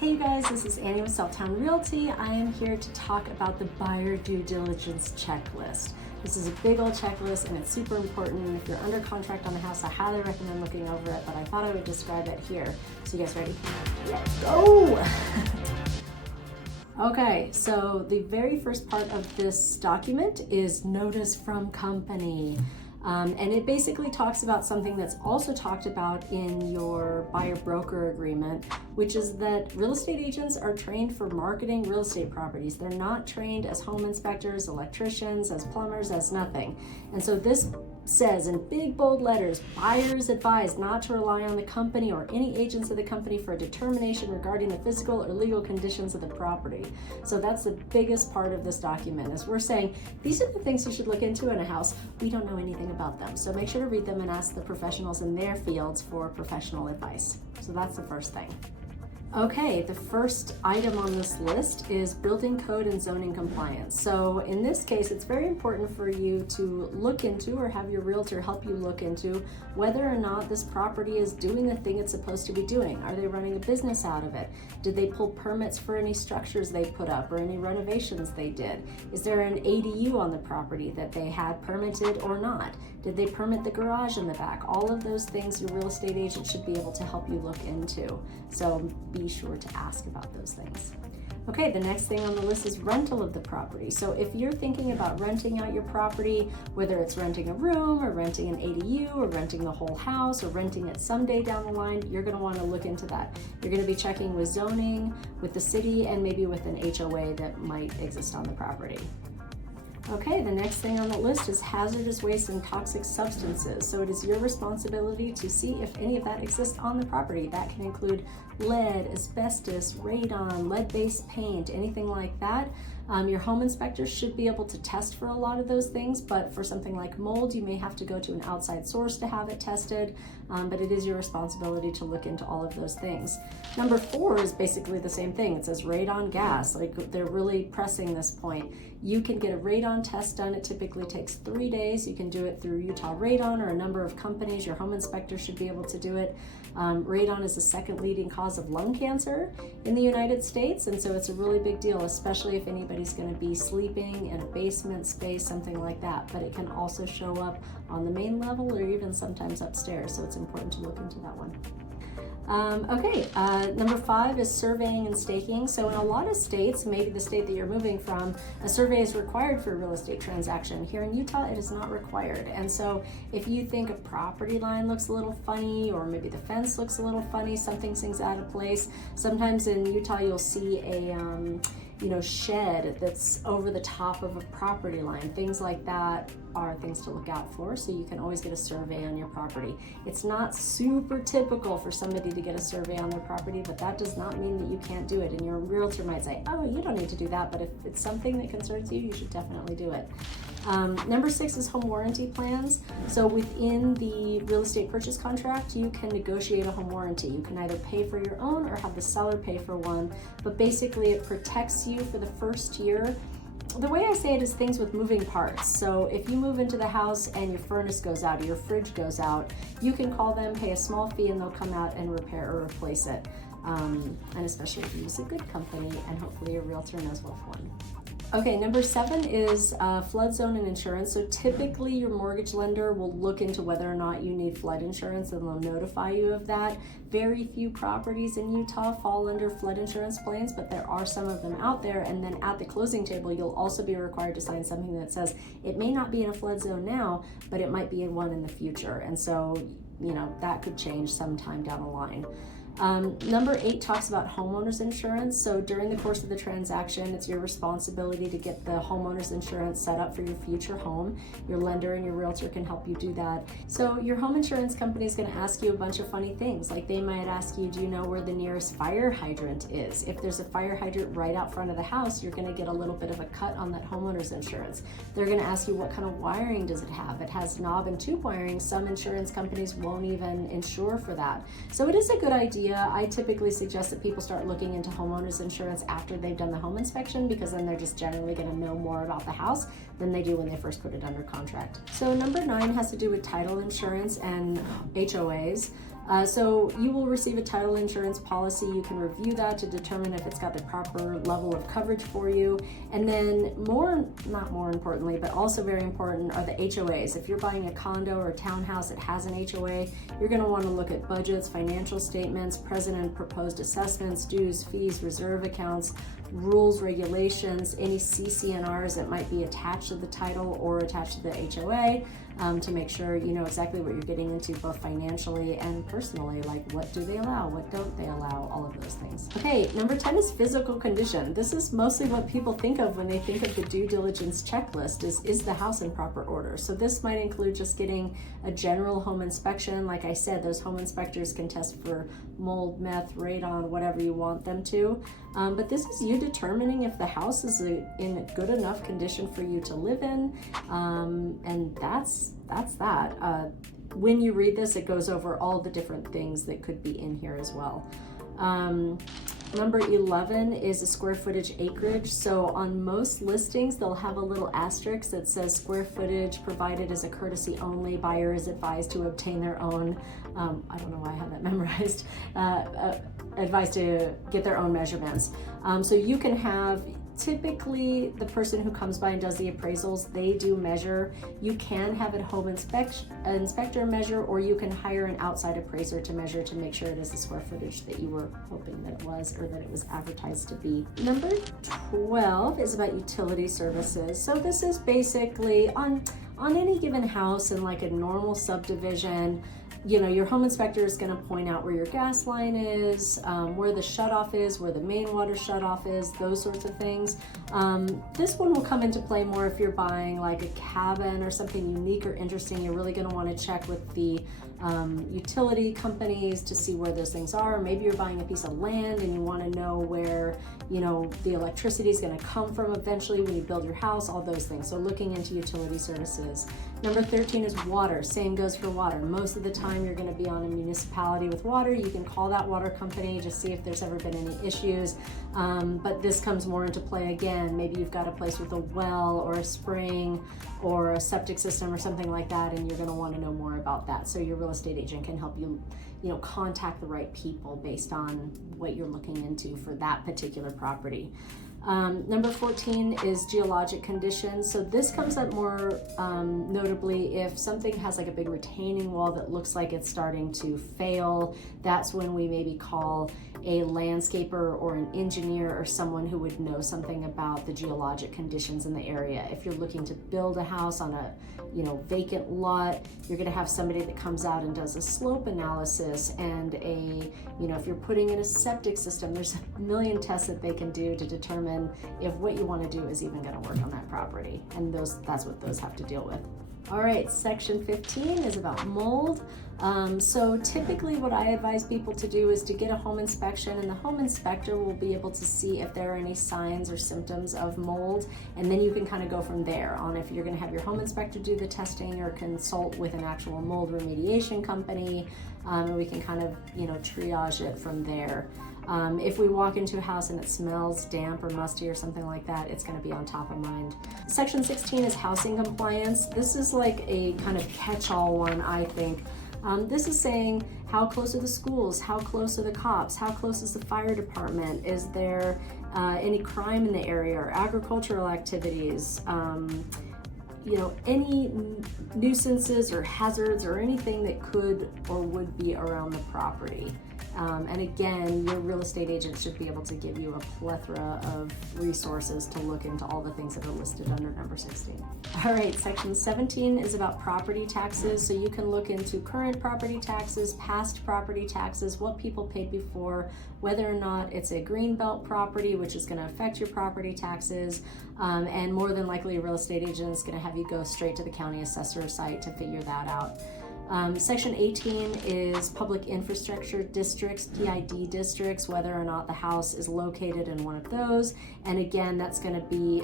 Hey guys, this is Annie with Southtown Realty. I am here to talk about the Buyer Due Diligence Checklist. This is a big old checklist and it's super important. If you're under contract on a house, I highly recommend looking over it, but I thought I would describe it here. So you guys ready? Let's go! Okay, so the very first part of this document is notice from company. And it basically talks about something that's also talked about in your buyer-broker agreement, which is that real estate agents are trained for marketing real estate properties. They're not trained as home inspectors, electricians, as plumbers, as nothing. And so this says in big bold letters, buyers advised not to rely on the company or any agents of the company for a determination regarding the physical or legal conditions of the property. So that's the biggest part of this document, is we're saying these are the things you should look into in a house. We don't know anything about them, so make sure to read them and ask the professionals in their fields for professional advice. So that's the first thing. Okay, the first item on this list is building code and zoning compliance. So in this case, it's very important for you to look into, or have your realtor help you look into, whether or not this property is doing the thing it's supposed to be doing. Are they running a business out of it? Did they pull permits for any structures they put up or any renovations they did? Is there an ADU on the property that they had permitted or not? Did they permit the garage in the back? All of those things your real estate agent should be able to help you look into. So be sure to ask about those things. Okay, the next thing on the list is rental of the property. So if you're thinking about renting out your property, whether it's renting a room or renting an ADU or renting the whole house or renting it someday down the line, you're gonna wanna look into that. You're gonna be checking with zoning, with the city, and maybe with an HOA that might exist on the property. Okay, the next thing on the list is hazardous waste and toxic substances. So it is your responsibility to see if any of that exists on the property. That can include lead, asbestos, radon, lead-based paint, anything like that. Your home inspector should be able to test for a lot of those things, but for something like mold, you may have to go to an outside source to have it tested, but it is your responsibility to look into all of those things. Number 4 is basically the same thing. It says radon gas, like they're really pressing this point. You can get a radon test done. It typically takes 3 days. You can do it through Utah Radon or a number of companies. Your home inspector should be able to do it. Radon is the second leading cause of lung cancer in the United States, and so it's a really big deal, especially if anybody's going to be sleeping in a basement space, something like that. But it can also show up on the main level or even sometimes upstairs, so it's important to look into that one. Number 5 is surveying and staking. So in a lot of states, maybe the state that you're moving from, a survey is required for a real estate transaction. Here in Utah, it is not required. And so if you think a property line looks a little funny, or maybe the fence looks a little funny, something seems out of place, sometimes in Utah you'll see a shed that's over the top of a property line. Things like that are things to look out for, so you can always get a survey on your property. It's not super typical for somebody to get a survey on their property, but that does not mean that you can't do it. And your realtor might say, oh, you don't need to do that, but if it's something that concerns you, you should definitely do it. Number 6 is home warranty plans. So within the real estate purchase contract, you can negotiate a home warranty. You can either pay for your own or have the seller pay for one, but basically it protects you for the first year. The way I say it is things with moving parts. So if you move into the house and your furnace goes out or your fridge goes out, you can call them, pay a small fee, and they'll come out and repair or replace it. And especially if you use a good company, and hopefully your realtor knows what one. Okay, number 7 is flood zone and insurance. So typically your mortgage lender will look into whether or not you need flood insurance, and they'll notify you of that. Very few properties in Utah fall under flood insurance plans, but there are some of them out there. And then at the closing table, you'll also be required to sign something that says it may not be in a flood zone now, but it might be in one in the future. And so, that could change sometime down the line. Number 8 talks about homeowner's insurance. So during the course of the transaction, it's your responsibility to get the homeowner's insurance set up for your future home. Your lender and your realtor can help you do that. So your home insurance company is going to ask you a bunch of funny things. Like they might ask you, do you know where the nearest fire hydrant is? If there's a fire hydrant right out front of the house, you're going to get a little bit of a cut on that homeowner's insurance. They're going to ask you, what kind of wiring does it have? It has knob and tube wiring. Some insurance companies won't even insure for that. So it is a good idea. I typically suggest that people start looking into homeowners insurance after they've done the home inspection, because then they're just generally going to know more about the house than they do when they first put it under contract. So number 9 has to do with title insurance and HOAs. So you will receive a title insurance policy. You can review that to determine if it's got the proper level of coverage for you. And then not more importantly, but also very important are the HOAs. If you're buying a condo or a townhouse that has an HOA, you're going to want to look at budgets, financial statements, present and proposed assessments, dues, fees, reserve accounts, rules, regulations, any CC&Rs that might be attached to the title or attached to the HOA, to make sure you know exactly what you're getting into both financially and personally, like what do they allow, what don't they allow, all of those things. Okay, number 10 is physical condition. This is mostly what people think of when they think of the due diligence checklist, is the house in proper order. So this might include just getting a general home inspection. Like I said, those home inspectors can test for mold, meth, radon, whatever you want them to. But this is you determining if the house is in a good enough condition for you to live in, and that's that. When you read this, it goes over all the different things that could be in here as well. Number 11 is a square footage acreage. So on most listings, they'll have a little asterisk that says square footage provided as a courtesy only. Buyer is advised to obtain their own, I don't know why I have that memorized, advised to get their own measurements. So you can have, typically the person who comes by and does the appraisals, they do measure. You can have a home inspector measure, or you can hire an outside appraiser to measure to make sure it is the square footage that you were hoping that it was, or that it was advertised to be. Number 12 is about utility services. So this is basically on any given house in like a normal subdivision, you know, your home inspector is going to point out where your gas line is, where the shutoff is, where the main water shutoff is, those sorts of things. This one will come into play more if you're buying like a cabin or something unique or interesting. You're really going to want to check with the utility companies to see where those things are. Maybe you're buying a piece of land and you want to know where, you know, the electricity is going to come from eventually when you build your house, all those things. So looking into utility services. Number 13 is water. Same goes for water. Most of the time you're going to be on a municipality with water. You can call that water company, just see if there's ever been any issues. But this comes more into play again. Maybe you've got a place with a well or a spring or a septic system or something like that, and you're going to want to know more about that. So your real estate agent can help you, you know, contact the right people based on what you're looking into for that particular property. Number 14 is geologic conditions. So this comes up more notably if something has like a big retaining wall that looks like it's starting to fail. That's when we maybe call a landscaper or an engineer or someone who would know something about the geologic conditions in the area. If you're looking to build a house on a, you know, vacant lot, you're going to have somebody that comes out and does a slope analysis and a, you know, if you're putting in a septic system, there's a million tests that they can do to determine if what you want to do is even going to work on that property. And that's what those have to deal with. All right, section 15 is about mold. So typically what I advise people to do is to get a home inspection, and the home inspector will be able to see if there are any signs or symptoms of mold, and then you can kind of go from there on if you're going to have your home inspector do the testing or consult with an actual mold remediation company, and we can kind of, you know, triage it from there. If we walk into a house and it smells damp or musty or something like that, it's going to be on top of mind. Section 16 is housing compliance. This is like a kind of catch-all one, I think. This is saying how close are the schools, how close are the cops, how close is the fire department, is there any crime in the area or agricultural activities, you know, any nuisances or hazards or anything that could or would be around the property. And again, your real estate agent should be able to give you a plethora of resources to look into all the things that are listed under number 16. All right, section 17 is about property taxes. So you can look into current property taxes, past property taxes, what people paid before, whether or not it's a greenbelt property, which is going to affect your property taxes. And more than likely, a real estate agent is going to have you go straight to the county assessor site to figure that out. Section 18 is public infrastructure districts, PID districts, whether or not the house is located in one of those. And again, that's going to be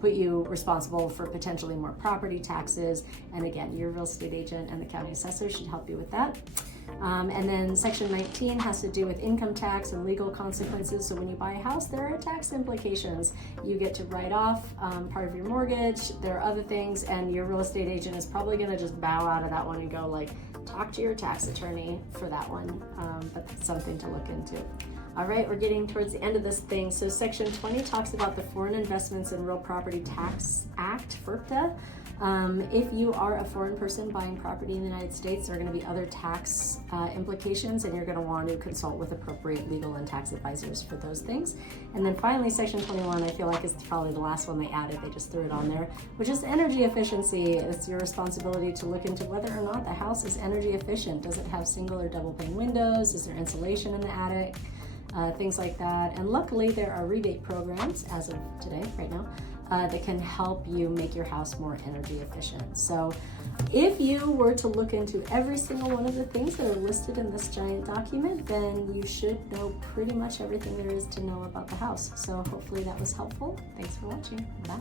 put you responsible for potentially more property taxes. And again, your real estate agent and the county assessor should help you with that. And then section 19 has to do with income tax and legal consequences. So when you buy a house, there are tax implications. You get to write off part of your mortgage. There are other things, and your real estate agent is probably going to just bow out of that one and go like, talk to your tax attorney for that one, but that's something to look into. All right, we're getting towards the end of this thing. So section 20 talks about the Foreign Investments in Real Property Tax Act, FIRPTA. If you are a foreign person buying property in the United States, there are going to be other tax implications, and you're going to want to consult with appropriate legal and tax advisors for those things. And then finally, section 21, I feel like is probably the last one they added. They just threw it on there, which is energy efficiency. It's your responsibility to look into whether or not the house is energy efficient. Does it have single or double pane windows? Is there insulation in the attic? Things like that. And luckily, there are rebate programs as of today, right now, that can help you make your house more energy efficient. So if you were to look into every single one of the things that are listed in this giant document, then you should know pretty much everything there is to know about the house. So hopefully that was helpful. Thanks for watching. Bye.